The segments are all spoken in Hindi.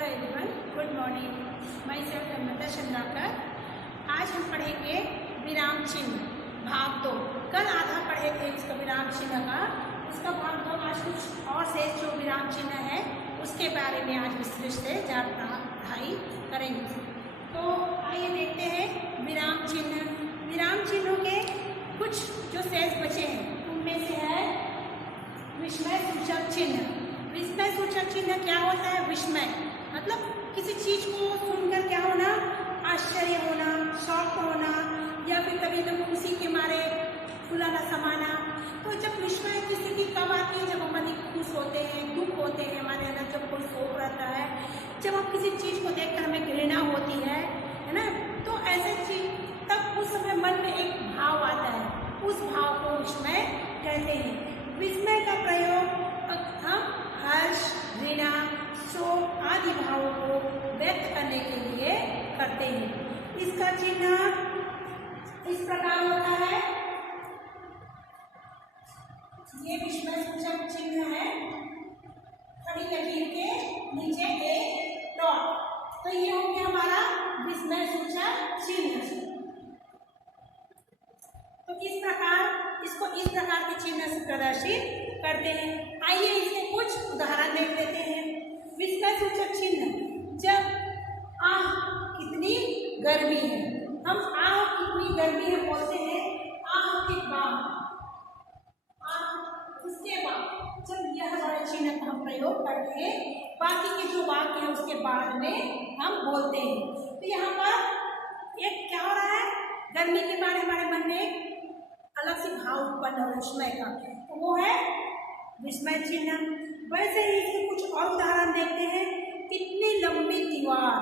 Hello everyone, good morning. My self Hemlata Chandrakar. आज हम पढ़ेंगे विराम चिन्ह भाग 2। कल आधा पढ़े थे इसका विराम चिन्ह का, उसका भाग 2 आज कुछ और से जो विराम चिन्ह है उसके बारे में आज विस्तृत से पढ़ाई करेंगे। तो आइए देखते हैं विराम चिन्ह। विराम चिन्हों के कुछ जो शेष बचे हैं उनमें से है विस्मय सूचक चिन्ह। विस्मय सूचक चिन्ह क्या होता है? विस्मय मतलब किसी चीज को सुनकर क्या होना, आश्चर्य होना, शौक होना, या फिर कभी कभी खुशी के मारे फुलाना समाना। तो जब विस्मय किसी की कब आती है? जब हम अधिक खुश होते हैं, दुख होते हैं, हमारे अंदर जब कोई शोक रहता है, जब हम किसी चीज को देखकर हमें घृणा होती है ना, तो ऐसे चीज तब उस समय मन में एक भाव आता है, उस भाव को विस्मय कहते हैं। विस्मय का प्रयोग हम हर्ष, घृणा, शोक आदि भावों को व्यक्त करने के लिए करते हैं। इसका चिन्ह इस प्रकार होता है। ये विस्मय सूचक चिन्ह है, खड़ी लकीर के नीचे एक डॉट, तो ये हो गया हमारा विस्मय सूचक चिन्ह। तो इस प्रकार के चिन्ह से प्रदर्शित करते हैं। आइए इसके कुछ उदाहरण देख लेते हैं। विस्मय सूचक चिन्ह, जब आह कितनी गर्मी है, हम आह कितनी गर्मी है बोलते हैं। आह के बाद, उसके बाद जब यह वाला चिन्ह का हम प्रयोग करते हैं, बाकी के जो वाक्य है उसके बाद में हम बोलते हैं। तो यहाँ पर एक क्या हो रहा है, गर्मी के बारे हमारे मन में अलग से भाव उत्पन्न हो विस्मय का, तो वो है विस्मय चिन्ह। वैसे ही इसके कुछ और उदाहरण देखते हैं। कितनी लंबी दीवार,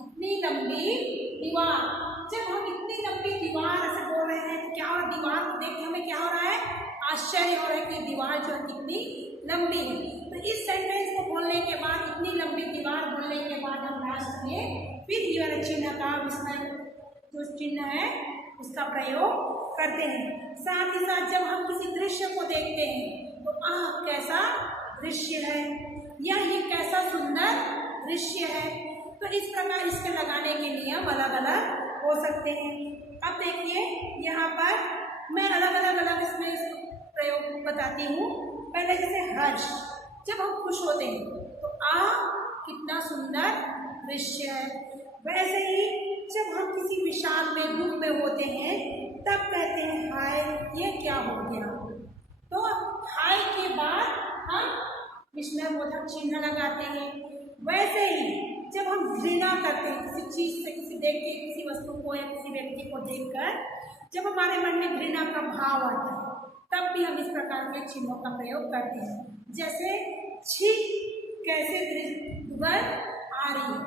इतनी लंबी दीवार। जब हम इतनी लंबी दीवार ऐसे बोल रहे हैं तो क्या हो रहा है, दीवार को देख के हमें क्या हो रहा है, आश्चर्य हो रहा है कि दीवार जो है कितनी लंबी है। तो इस सेंटेंस को बोलने के बाद, इतनी लंबी दीवार बोलने के बाद हम लास्ट में फिर ये वाला चिन्ह का, विस्मय जो चिन्ह है उसका प्रयोग करते हैं। साथ ही साथ जब हम किसी दृश्य को देखते हैं तो आह कैसा दृश्य है, या ये कैसा सुंदर दृश्य है। तो इस प्रकार इसके लगाने के नियम अलग अलग हो सकते हैं। अब देखिए यहाँ पर मैं अलग अलग इसमें प्रयोग बताती हूँ। पहले जैसे हर्ष, जब हम खुश होते हैं तो आह कितना सुंदर दृश्य है। वैसे ही जब हम किसी विषाद में, दुख में होते हैं, तब कहते हैं हाय ये क्या हो गया। तो हाय के बाद हम विस्मय बोधक चिन्ह लगाते हैं। वैसे ही जब हम घृणा करते हैं किसी चीज से, किसी देख के, किसी वस्तु को या किसी व्यक्ति को देखकर जब हमारे मन में घृणा का भाव आता है, तब भी हम इस प्रकार के चिन्हों का प्रयोग करते हैं। जैसे छी कैसे दुर्गंध आ रही है,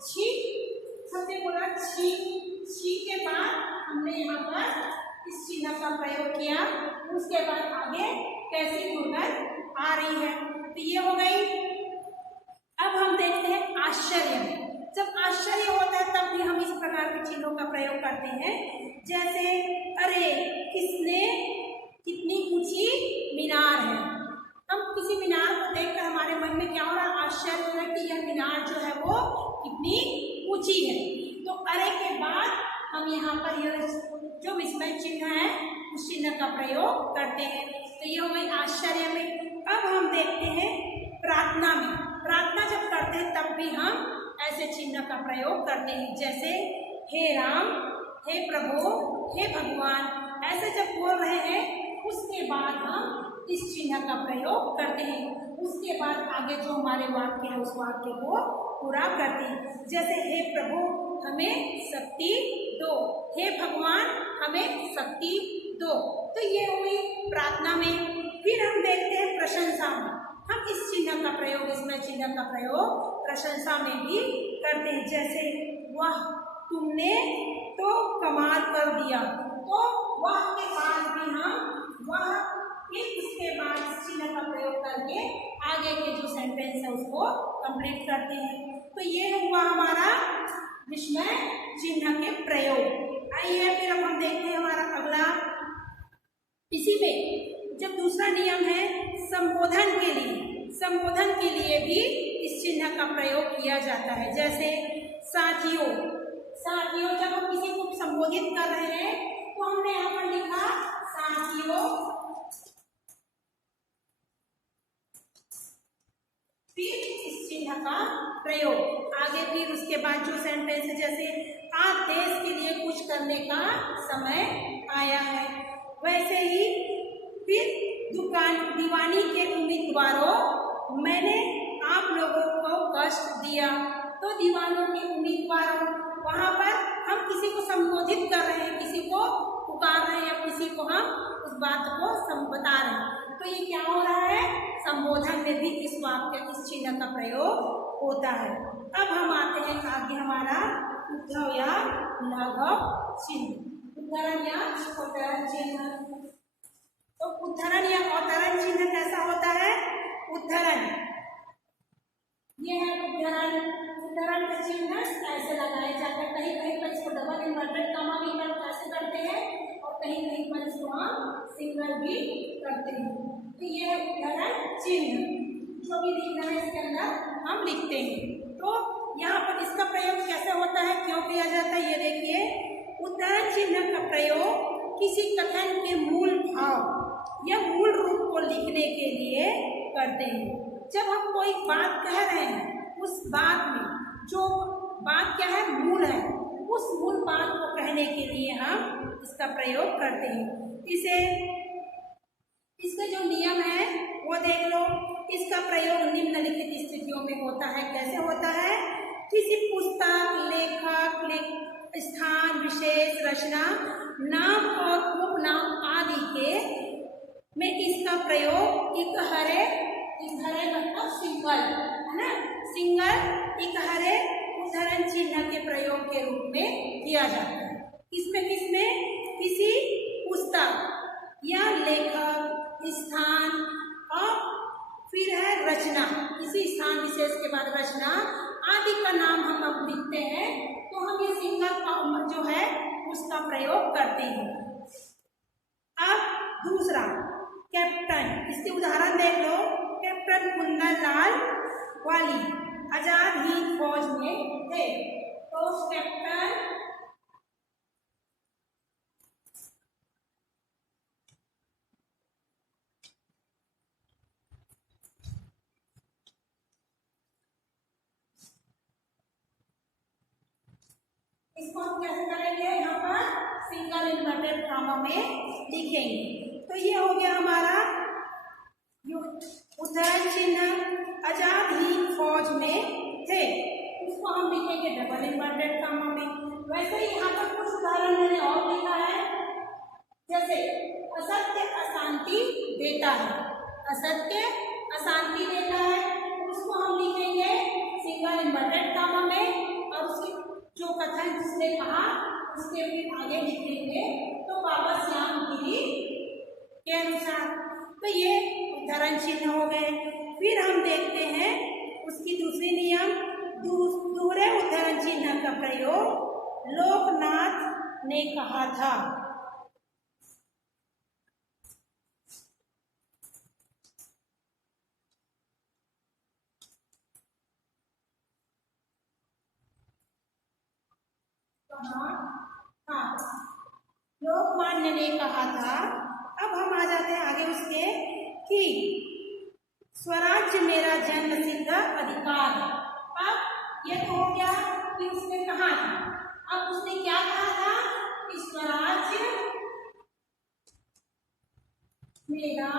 छी सबने बोला छी, छी के बाद हमने यहाँ पर इस चिन्ह का प्रयोग किया, उसके बाद आगे कैसी दुर्गंध आ रही है, तो ये हो गई। अब हम देखते हैं आश्चर्य। जब आश्चर्य होता है तब भी हम इस प्रकार के चिन्हों का प्रयोग करते हैं। जैसे अरे किसने, कितनी ऊंची मीनार है। हम किसी मीनार को देखकर हमारे मन में क्या हो रहा है, आश्चर्य हो रहा है कि यह मीनार जो है वो कितनी ऊंची है। तो अरे के बाद हम यहाँ पर यह जो विस्मय चिन्ह है उस चिन्ह का प्रयोग करते हैं। तो ये हो गई आश्चर्य में। अब हम देखते हैं प्रार्थना में। प्रार्थना जब करते हैं तब भी हम ऐसे चिन्ह का प्रयोग करते हैं। जैसे हे राम, हे प्रभु, हे भगवान, ऐसे जब बोल रहे हैं उसके बाद हम इस चिन्ह का प्रयोग करते हैं। उसके बाद आगे जो हमारे वाक्य है उस वाक्य को पूरा करते हैं। जैसे हे प्रभु हमें शक्ति दो, हे भगवान हमें शक्ति दो। तो ये हुई प्रार्थना में। फिर हम देखते हैं प्रशंसा में। हम इस चिन्ह का प्रयोग, इसमें चिन्ह का प्रयोग प्रशंसा में भी करते हैं। जैसे वाह तुमने तो कमाल कर दिया, तो वाह के बाद भी हम वाह, फिर उसके बाद इस चिन्ह का प्रयोग करके आगे के जो सेंटेंस है उसको कंप्लीट करते हैं। तो ये हुआ हमारा विस्मय चिन्ह के प्रयोग। आइए फिर अब हम देखते हैं हमारा अगला। इसी में जब दूसरा नियम है संबोधन के लिए, संबोधन के लिए भी इस चिन्ह का प्रयोग किया जाता है। जैसे साथियों, साथियों जब हम किसी को संबोधित कर रहे हैं तो हमने यहाँ पर लिखा साथियों, फिर इस चिन्ह का प्रयोग आगे, फिर उसके बाद जो सेंटेंस है जैसे आज देश के लिए कुछ करने का समय आया है, वैसे ही फिर दीवानी के उम्मीदवारों, मैंने आप लोगों को कष्ट दिया। तो दीवानों के उम्मीदवारों, वहां पर हम किसी को संबोधित कर रहे हैं, किसी को पुकार रहे हैं या किसी को हम उस बात को बता रहे हैं, तो ये क्या हो रहा है, संबोधन में भी इस वाक्य इस चिन्ह का प्रयोग होता है। अब हम आते हैं आगे हमारा उद्धव या लघव चिन्ह, उद्धरण या अवतरण चिन्ह। तो उद्धरण या अवतरण चिन्ह कैसा होता है? उद्धरण, ये है उद्धरण। उद्धरण का चिन्ह ऐसे लगाया जाता है, कहीं कहीं पर इसको डबल इन्वर्टेड कॉमा भी कैसे करते हैं और कहीं कहीं पर इसको हम सिंगल भी करते हैं। तो ये है उद्धरण चिन्ह, जो भी लिखना है इसके अंदर हम लिखते हैं। तो यहाँ पर इसका प्रयोग कैसे होता है, क्यों किया जाता है, ये देखिए। उद्धरण चिन्ह का प्रयोग किसी कथन के मूल भाव या मूल रूप को लिखने के लिए करते हैं। जब हम कोई बात कह रहे हैं, उस बात में जो बात क्या है, मूल है, उस मूल बात को कहने के लिए हम इसका प्रयोग करते हैं। इसके जो नियम है वो देख लो। इसका प्रयोग निम्नलिखित स्थितियों में होता है। कैसे होता है? किसी पुस्तक, लेखक, स्थान, विशेष, रचना, नाम और उपनाम आदि के में इसका प्रयोग इकहरे मतलब सिंगल, है ना, सिंगल इकहरे उद्धरण चिन्ह के प्रयोग के रूप में किया जाता है। किसमें किसी पुस्तक या लेखक, स्थान और फिर है रचना, किसी स्थान विशेष के बाद रचना आदि का नाम हम अब लिखते हैं, तो हम ये सिंगल जो है उसका प्रयोग करते हैं। अब दूसरा कैप्टन, इसके उदाहरण देख लो। कैप्टन कुंदन लाल वाली आजाद हिंद फौज में थे। तो कैप्टन इसको हम कैसे करेंगे, यहाँ पर सिंगल इन्वर्टेड कॉमा में लिखेंगे। तो ये हो गया हमारा उद्धरण चिन्ह। आजाद हिंद फौज में थे, उसको हम लिखेंगे डबल इन्वर्टेड कॉमा में। वैसे ही यहाँ पर कुछ उदाहरण मैंने और लिखा है, जैसे असत्य अशांति देता है, असत्य अशांति देता है, उसको हम लिखेंगे सिंगल इन्वर्टेड कॉमा में, और उसकी जो कथन जिसने कहा उसके फिर आगे लिखेंगे तो बाबा श्याम गिरी के अनुसार। तो ये उद्धरण चिन्ह हो गए। फिर हम देखते हैं उसकी दूसरी नियम, दूसरे उद्धरण चिन्ह का प्रयोग लोकनाथ ने कहा था। हाँ, लोकमान्य ने कहा था। अब हम आ जाते हैं आगे उसके कि स्वराज्य मेरा जन्मसिद्ध अधिकार है। अब ये तो हो गया कि उसने कहा था। अब उसने क्या कहा था कि स्वराज्य मेरा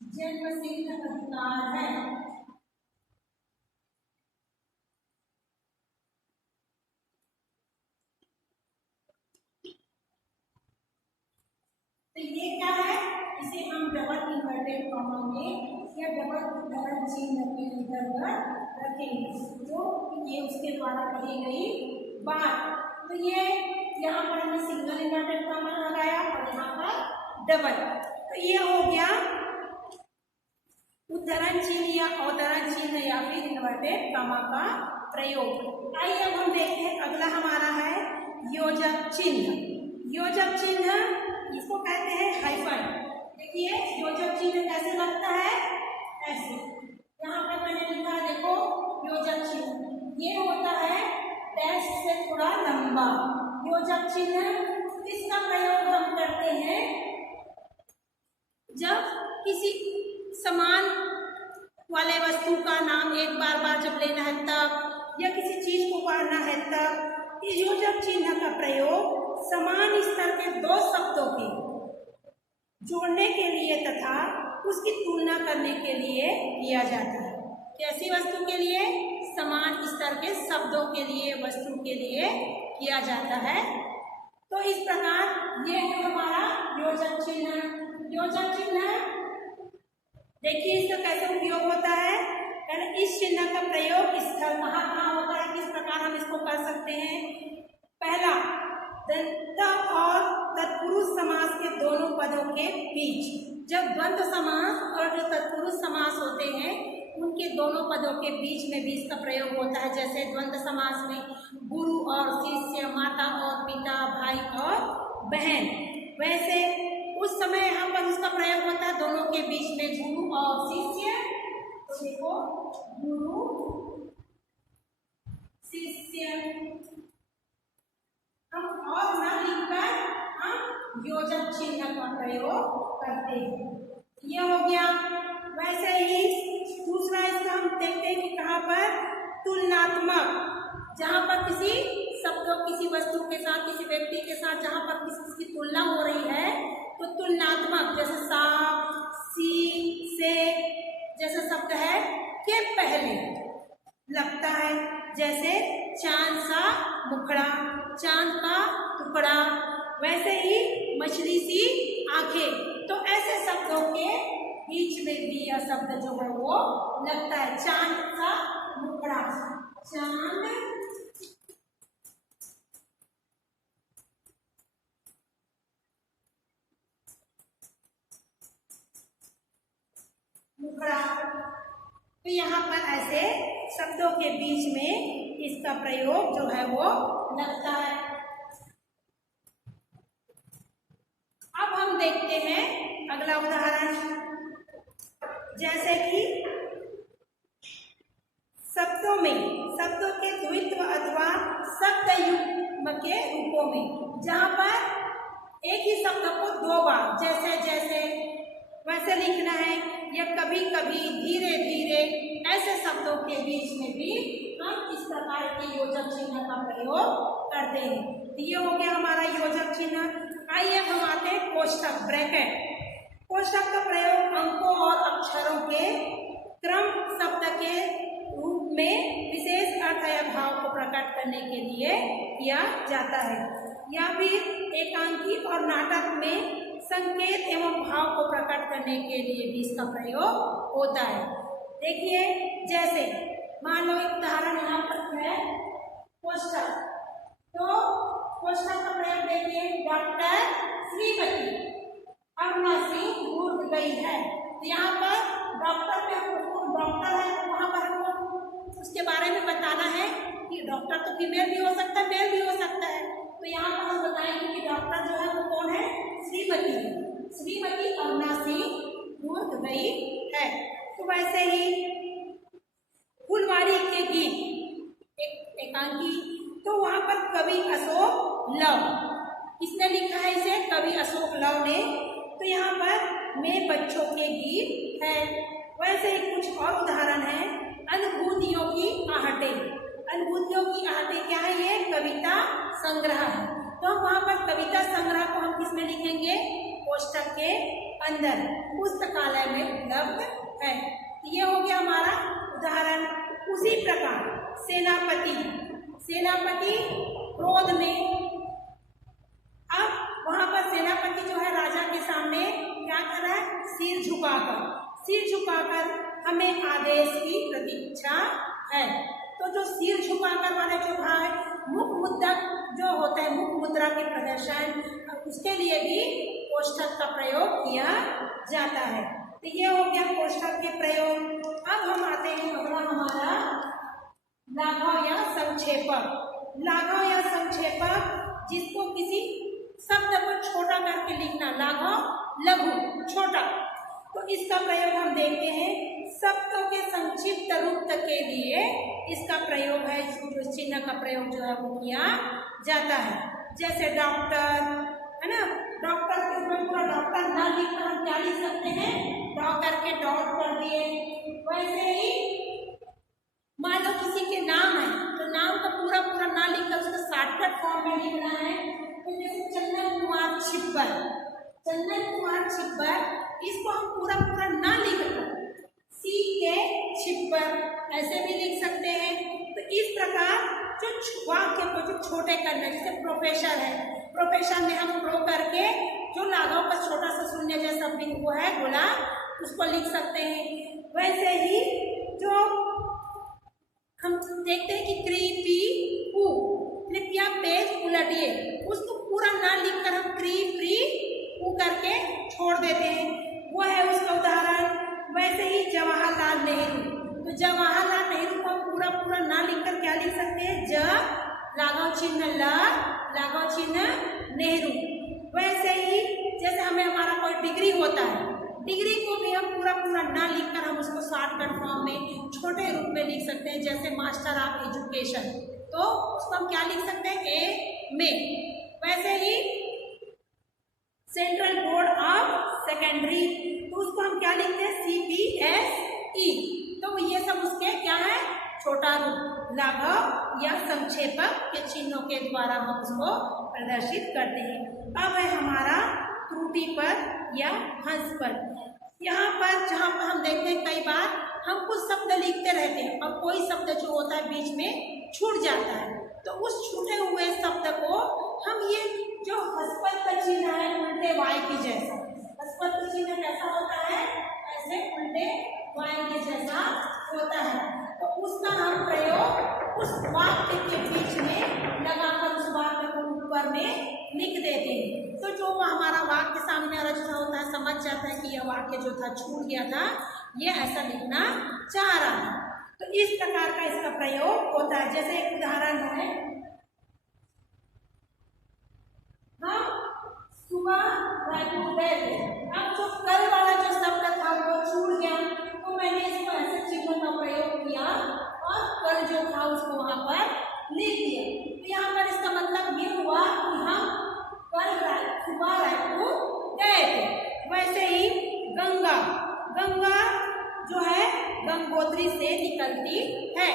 जन्मसिद्ध अधिकार है। तो ये क्या है, इसे हम डबल इन्वर्टेड कॉमा में या डबल उद्धरण चिन्ह के अंतर्गत रखेंगे, जो ये उसके द्वारा कही गई बात। तो ये यहाँ पर हमने सिंगल इन्वर्टेड कॉमा लगाया और यहाँ पर डबल। तो ये हो गया उद्धरण चिन्ह या अवतरण चिन्ह या फिर इन्वर्टेड कॉमा का प्रयोग। आइए अब हम देखते हैं अगला हमारा है योजक चिन्ह। योजक चिन्ह इसको कहते हैं हाइफन। देखिए योजक चिन्ह कैसे लगता है, ऐसे यहाँ पर मैंने लिखा है, देखो योजक चिन्ह, ये होता है डैश से थोड़ा लंबा। योजक चिन्ह इसका प्रयोग हम करते हैं जब किसी समान वाले वस्तु का नाम एक बार बार जब लेना है तब, या किसी चीज को पढ़ना है तब। इस योजक चिन्ह का प्रयोग समान स्तर के दो शब्दों के जोड़ने के लिए तथा उसकी तुलना करने के लिए किया जाता है। कैसी वस्तु के लिए? समान स्तर के शब्दों के लिए, वस्तु के लिए किया जाता है। तो इस प्रकार ये है हमारा योजक चिन्ह। योजक चिन्ह देखिए इसका कैसे उपयोग होता है। पहले इस चिन्ह का प्रयोग स्थल कहाँ कहाँ होता है, किस प्रकार हम इसको कर सकते हैं। पहला, दंत और तत्पुरुष समास के दोनों पदों के बीच। जब द्वंद्व समास और जो तत्पुरुष समास होते हैं उनके दोनों पदों के बीच में भी इसका प्रयोग होता है। जैसे द्वंद्व समास में गुरु और शिष्य, माता और पिता, भाई और बहन, वैसे उस समय यहाँ पर उसका प्रयोग होता है दोनों के बीच में, गुरु और शिष्य। तो देखो गुरु शिष्य, हम और न लिखकर हम योजक चिन्ह का प्रयोग करते हैं। ये हो गया। वैसे ही दूसरा इसका हम देखते हैं कि कहाँ पर तुलनात्मक, जहाँ पर किसी शब्दों, किसी वस्तु के साथ, किसी व्यक्ति के साथ जहाँ पर किसी की तुलना हो रही है तो तुलनात्मक, जैसे सा, सी, से जैसे शब्द है के पहले लगता है। जैसे चांद सा मुखड़ा, चांद का टुकड़ा, वैसे ही मछली सी आंखें। तो ऐसे शब्दों के बीच में भी यह शब्द जो है वो लगता है। चांद का मुखड़ा, चांद मुखड़ा। तो यहाँ पर ऐसे शब्दों के बीच में इसका प्रयोग जो है वो लगता है। अब हम देखते हैं अगला उदाहरण। जैसे कि शब्दों में, शब्दों के द्वित्व अथवा शब्द युग्म के रूपों में, जहाँ पर एक ही शब्द को दो बार जैसे जैसे वैसे लिखना है, या कभी कभी, धीरे धीरे, ऐसे शब्दों के बीच में भी हम इस प्रकार के योजक चिन्ह का प्रयोग करते हैं। तो ये हो गया हमारा योजक चिन्ह। आइए हम आते हैं कोष्ठक, ब्रैकेट। कोष्ठक का प्रयोग अंकों और अक्षरों के क्रम शब्द के रूप में विशेष अर्थ या भाव को प्रकट करने के लिए किया जाता है, या फिर एकांकी और नाटक में संकेत एवं भाव को प्रकट करने के लिए भी इसका प्रयोग होता है। देखिए, जैसे मान लो एक उदाहरण यहाँ पर है कोष्ठक। तो कोष्ठक का प्रयोग देखिए, डॉक्टर श्रीमती अरुणा सिंह दूर गई है। तो यहाँ पर डॉक्टर पे डॉक्टर है, तो वहाँ पर हमको उसके बारे में बताना है कि डॉक्टर तो फीमेल भी हो सकता है, मेल भी हो सकता है। तो यहाँ पर हम बताएंगे कि डॉक्टर जो है वो कौन है? श्रीमती है। श्रीमती अरुणा सिंह दूर गई है। तो वैसे ही फुलवाड़ी के गीत एकांकी, तो वहाँ पर कवि अशोक लव, किसने लिखा है इसे? कवि अशोक लव ने। तो यहाँ पर में बच्चों के गीत है। वैसे ही कुछ और उदाहरण है, अनुभूतियों की आहटें। अनुभूतियों की आहटें क्या है? ये कविता संग्रह है। तो हम वहाँ पर कविता संग्रह को हम किसमें लिखेंगे? कोष्ठक के अंदर, पुस्तकालय में उपलब्ध है। ये हो गया हमारा उदाहरण। उसी प्रकार सेनापति, सेनापति क्रोध में, अब वहां पर सेनापति जो है राजा के सामने क्या कर रहा है? सिर झुकाकर, सिर झुकाकर हमें आदेश की प्रतीक्षा है। तो जो सिर झुकाकर वाले जो भाव, मुख मुद्रा जो होता है, मुख मुद्रा के प्रदर्शन, उसके लिए भी कोष्ठक का प्रयोग किया जाता है। तो ये हो गया कोष्ठक के प्रयोग। अब हम आते हैं अगला हमारा लाघव या संक्षेपक। लाघव या संक्षेपक, जिसको किसी शब्द को छोटा करके लिखना, लाघव लघु छोटा। तो इसका प्रयोग हम देखते हैं शब्दों के संक्षिप्त रूप के लिए इसका प्रयोग है, जो चिन्ह का प्रयोग जो है वो किया जाता है। जैसे डॉक्टर है ना, डॉक्टर इसमें पूरा डॉक्टर ना लिखकर हम क्या लिख सकते हैं, डॉक्टर के डॉट कर दिए। वैसे ही मान लो किसी के नाम है तो नाम का पूरा पूरा ना लिखकर उसका शॉर्टकट फॉर्म में लिखना है। तो जैसे चंदन कुमार छिब्बर, चंदन कुमार छिब्बर, इसको हम पूरा पूरा ना लिखकर सी के छिब्बर ऐसे भी लिख सकते हैं। तो इस प्रकार जो वाक्य को जो छोटे करना, जैसे प्रोफेसर है, प्रोफेसर में हम प्रो करके जो लाघव का छोटा सा शून्य जैसा बिंदु वो है गोला, उसको लिख सकते हैं। वैसे ही जो हम देखते हैं कि कृपी कृपया पेज उलटिए, उसको पूरा ना लिखकर हम प्री करके छोड़ देते हैं, वो है उसका उदाहरण। वैसे ही जवाहरलाल नेहरू, तो जवाहरलाल नेहरू को पूरा पूरा ना लिखकर क्या लिख सकते हैं, ज लाघव चिन्ह ल लाघव चिन्ह नेहरू। वैसे ही जैसे हमें हमारा कोई डिग्री होता है, डिग्री को भी हम पूरा पूरा ना लिखकर हम उसको शॉर्टकट फॉर्म में छोटे रूप में लिख सकते हैं। जैसे मास्टर ऑफ एजुकेशन, तो उसको हम क्या लिख सकते हैं, ए में। वैसे ही सेंट्रल बोर्ड ऑफ सेकेंडरी, तो उसको हम क्या लिखते हैं, CBSE। तो ये सब उसके क्या है, छोटा रूप लाघव या संक्षेपक के चिन्हों के द्वारा हम उसको प्रदर्शित करते हैं। अब है हमारा त्रुटि पद या हंस पद। यहाँ पर जहाँ पर हम देखते हैं कई बार हम कुछ शब्द लिखते रहते हैं और कोई शब्द जो होता है बीच में छूट जाता है, तो उस छूटे हुए शब्द को हम ये जो हस्पद का चिन्ह है उल्टे वाई के जैसा, हस्पद का चिन्ह कैसा होता है, ऐसे उल्टे वाई के जैसा होता है, तो उसका हम प्रयोग उस वाक्य के बीच में लगाकर उस वाक्य को ऊपर में लिख देते हैं। तो जो हमारा वाक्य सामने वाला जो होता है समझ जाता है कि यह वाक्य जो था छूट गया था, ये ऐसा लिखना चाह रहा था। तो इस प्रकार का इसका प्रयोग होता है। जैसे एक उदाहरण है, हम सुबह रायपुर गए थे, अब जो कल वाला जो शब्द था वो छूट गया, तो मैंने इसको ऐसे चिन्हों का प्रयोग किया और कल जो था उसको वहां पर लिख दिया। तो यहाँ पर इसका मतलब ये हुआ कि हम कल सुबह रायपुर गए थे। वैसे ही गंगा, गंगा जो है गंगोत्री से निकलती है,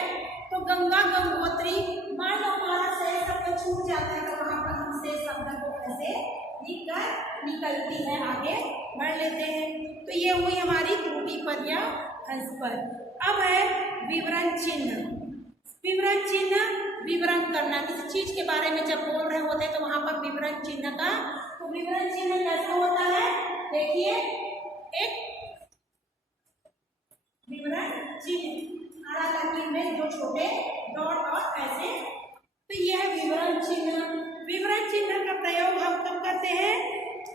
तो गंगा गंगोत्री, मान लो हमारा सही शब्द छूट जाता है तो वहां पर हम से शब्द को ऐसे लिखकर निकलती है आगे बढ़ लेते हैं। तो ये हुई हमारी त्रुटि पद या हंस पद। अब है विवरण चिन्ह। विवरण चिन्ह विवरण करना, किसी चीज के बारे में जब बोल रहे होते हैं तो वहां पर विवरण चिन्ह का, तो विवरण चिन्ह कैसा होता है, देखिए एक विवरण चिन्ह आड़ा लकीर में दो छोटे डॉट और ऐसे, तो यह है विवरण चिन्ह। विवरण चिन्ह का प्रयोग हम कब करते हैं,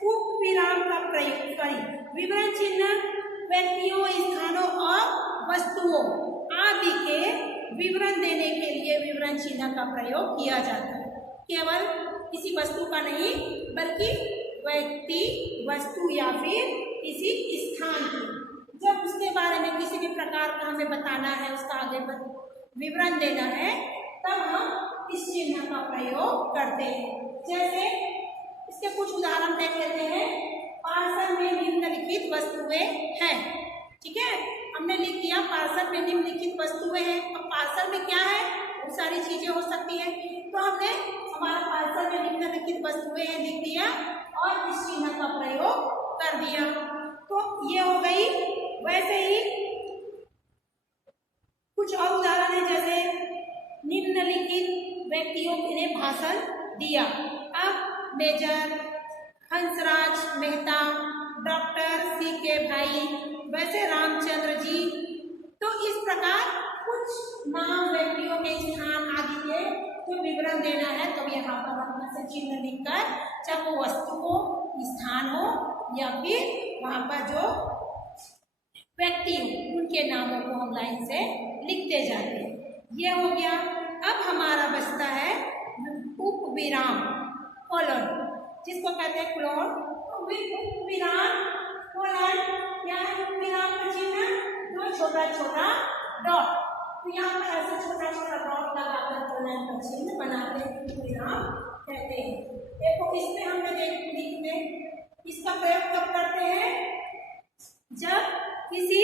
उप विराम का प्रयोग करें। विवरण चिन्ह व्यक्तियों, स्थानों और वस्तुओं आदि के विवरण देने के लिए विवरण चिन्ह का प्रयोग किया जाता है। केवल किसी वस्तु का नहीं बल्कि व्यक्ति, वस्तु या फिर किसी स्थान की, जब उसके बारे में किसी भी प्रकार का हमें बताना है, उसका आगे विवरण देना है, तब हम इस चिन्ह का प्रयोग करते हैं। जैसे इसके कुछ उदाहरण देख लेते हैं। पार्सल में निम्नलिखित वस्तुएं हैं, ठीक है, हमने लिख दिया पार्सल में निम्नलिखित वस्तुएं हैं। अब पार्सल में क्या है, बहुत सारी चीजें हो सकती है, तो हमने हमारा पार्सल में निम्नलिखित वस्तुएं हैं लिख दिया और इस चिन्ह का प्रयोग कर दिया, तो ये हो गई। वैसे ही कुछ और उदाहरण है, जैसे निम्नलिखित व्यक्तियों ने भाषण दिया। अब major Hansraj Mehta, doctor CK भाई, वैसे रामचंद्र जी, तो इस प्रकार कुछ नाम, व्यक्तियों के स्थान आदि के जो विवरण देना है, तो यहाँ पर हम ऐसे चिन्ह लिखकर, चाहे वो वस्तु हो, स्थान हो या फिर वहाँ पर जो व्यक्ति उनके नामों को हम लाइन से लिखते जाते हैं। ये हो गया। अब हमारा बचता है उप विराम, कोलन, जिसको कहते हैं क्लोन। तो उप विराम कोलन क्या है, उप विराम का चिन्ह तो छोटा छोटा डॉट, तो यहाँ पर ऐसे छोटा छोटा डॉट लगाकर प्रोनाउन का चिन्ह बनाते हैं, विराम कहते हैं। देखो इसमें हमने लिखते इसका प्रयोग कब करते हैं, जब किसी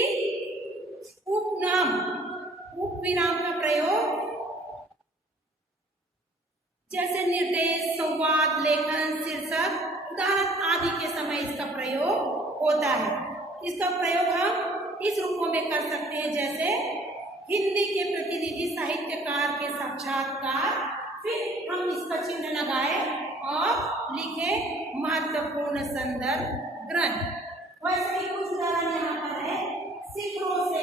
उपनाम उपविराम का प्रयोग जैसे निर्देश, संवाद, लेखन, शीर्षक, उदाहरण आदि के समय इसका प्रयोग होता है। इसका प्रयोग हम इस रूपों में कर सकते हैं, जैसे हिंदी के प्रतिनिधि साहित्यकार के साक्षात्कार, फिर हम इसका चिन्ह लगाए और लिखे महत्वपूर्ण संदर्भ ग्रंथ। वैसे ही कुछ उदाहरण यहाँ पर है, शिखरों से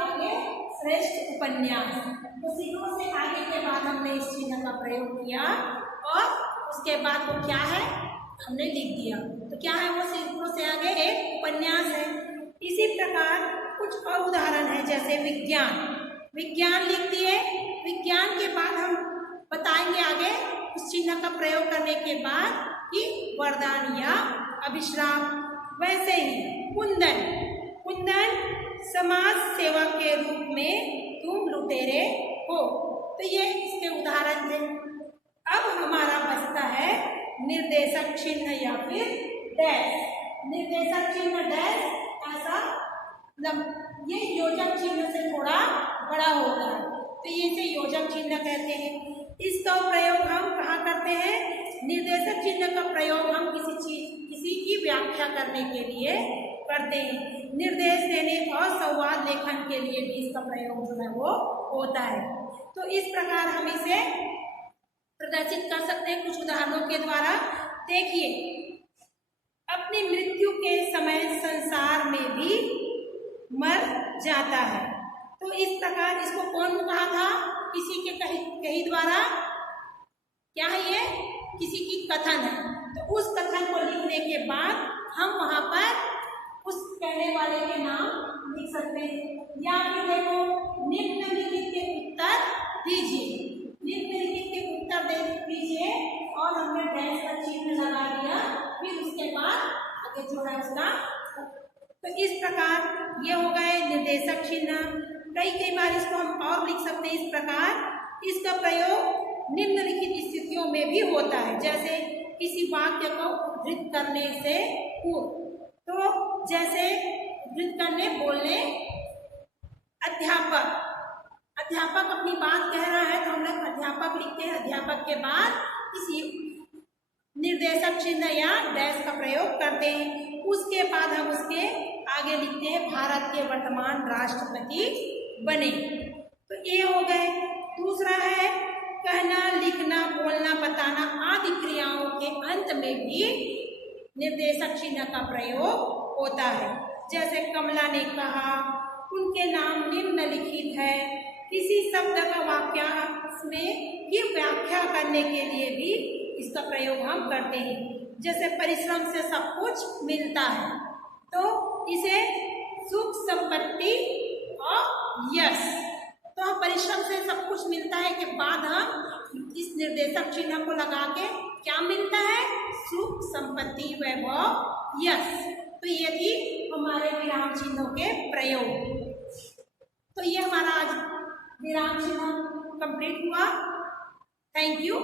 आगे श्रेष्ठ उपन्यास। तो शिखरों से आगे के बाद हमने इस चिन्ह का प्रयोग किया और उसके बाद वो क्या है हमने लिख दिया। तो क्या है वो, शिखरों से आगे एक उपन्यास है। इसी प्रकार कुछ और उदाहरण है, जैसे विज्ञान लिख दिए, विज्ञान के बाद हम बताएंगे आगे उस चिन्ह का प्रयोग करने के बाद कि वरदान या अभिश्राप। वैसे ही कुंदन समाज सेवा के रूप में तुम लुटेरे हो। तो ये इसके उदाहरण थे। अब हमारा बचता है निर्देशक चिन्ह या फिर डैश। निर्देशक चिन्ह डैश ऐसा, मतलब ये योजक चिन्ह से थोड़ा बड़ा होगा, तो ये इसे योजक चिन्ह कहते हैं। इसका प्रयोग हम कहाँ करते हैं, निर्देशक चिन्ह का प्रयोग हम किसी की व्याख्या करने के लिए करते हैं। निर्देश देने और संवाद लेखन के लिए भी इसका प्रयोग जो है वो होता है। तो इस प्रकार हम इसे प्रदर्शित कर सकते हैं कुछ उदाहरणों के द्वारा। देखिए, अपनी मृत्यु के समय संसार में भी मर जाता है। तो इस प्रकार इसको कौन कहा था, किसी के कही द्वारा, क्या है ये, किसी की कथन है। तो उस कथन को लिखने के बाद हम वहां पर उस कहने वाले के नाम लिख सकते हैं। या फिर देखो, निम्नलिखित के उत्तर दीजिए, निम्नलिखित के उत्तर दीजिए और हमने डैश का चिन्ह लगा दिया, फिर उसके बाद आगे जो है उसका। तो इस प्रकार ये हो गए निर्देशक चिन्ह। कई बार इसको हम और लिख सकते हैं इस प्रकार। इसका प्रयोग निम्नलिखित स्थितियों में भी होता है, जैसे किसी वाक्य को उद्धृत करने से पूर्व। तो जैसे उद्धृत करने, बोलने, अध्यापक अपनी बात कह रहा है तो हम लोग अध्यापक लिखते हैं। अध्यापक के बाद किसी निर्देशक चिन्ह या डैश का प्रयोग करते हैं। उसके बाद हम उसके आगे लिखते हैं भारत के वर्तमान राष्ट्रपति बने। तो ये हो गए। दूसरा है कहना, लिखना, बोलना, बताना आदि क्रियाओं के अंत में भी निर्देशक चिन्ह का प्रयोग होता है। जैसे कमला ने कहा, उनके नाम निम्नलिखित है। किसी शब्द का वाक्य में की व्याख्या करने के लिए भी इसका प्रयोग हम करते हैं। जैसे परिश्रम से सब कुछ मिलता है, तो इसे सुख, संपत्ति और यश। तो हम परिश्रम से सब कुछ मिलता है के बाद हम इस निर्देशक चिन्ह को लगा के क्या मिलता है, सुख, संपत्ति, वैभव, यश। तो ये भी हमारे विराम चिन्हों के प्रयोग। तो ये हमारा आज विराम चिन्ह कंप्लीट हुआ। Thank you.